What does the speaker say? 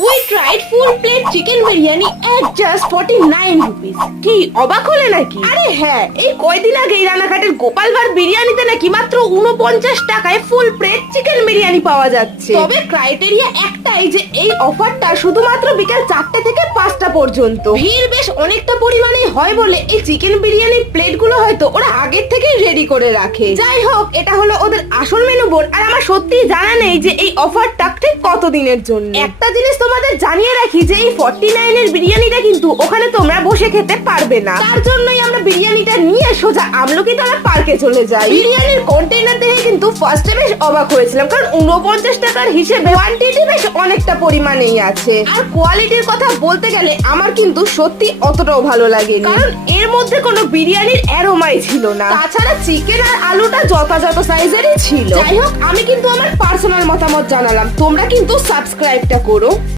We tried full plate chicken biryani at just 49 rupees. কি অবাক হলে নাকি? আরে হ্যাঁ, এই কয়দিন আগে রানাঘাটের গোপাল ভাঁড় বিরিয়ানিতে নাকি মাত্র 49 টাকায় ফুল প্লেট চিকেন বিরিয়ানি পাওয়া যাচ্ছে। তবে ক্রাইটেরিয়া একটাই যে এই অফারটা শুধুমাত্র বিকাল 4টে থেকে 5টা পর্যন্ত। ভিড় বেশ অনেকটা পরিমাণেই হয় বলে এই চিকেন বিরিয়ানির প্লেটগুলো হয়তো ওরা আগের থেকেই রেডি করে রাখে। যাই হোক, এটা হলো ওদের আসল মেনু বোর্ড। আর আমার সত্যিই জানা নেই যে এই অফারটা ঠিক কত দিনের জন্য। একটা জিনিস তোমাদের জানিয়ে রাখি যে এই 49 এর বিরিয়ানিটা কিন্তু ওখানে তোমরা বসে খেতে পারবে না। তার জন্যই আমরা বিরিয়ানিটা নিয়ে সোজা আমলকিতলা পার্কে চলে যাই। বিরিয়ানির কন্টেইনার দেখে কিন্তু ফার্স্টে বেশ অবাক হয়েছিলাম, কারণ 49 টাকার হিসেবে কোয়ান্টিটি বেশ অনেকটা পরিমাণেই আছে। আর কোয়ালিটির কথা বলতে গেলে আমার কিন্তু সত্যি অতটাও ভালো লাগেনি, কারণ এর মধ্যে কোনো বিরিয়ানির অ্যারোমাই ছিল না। তাছাড়া চিকেন আর আলুটা যথাযথ সাইজেরই ছিল। যাই হোক, আমি কিন্তু আমার পার্সোনাল মতামত জানালাম, তোমরা কিন্তু সাবস্ক্রাইবটা করো।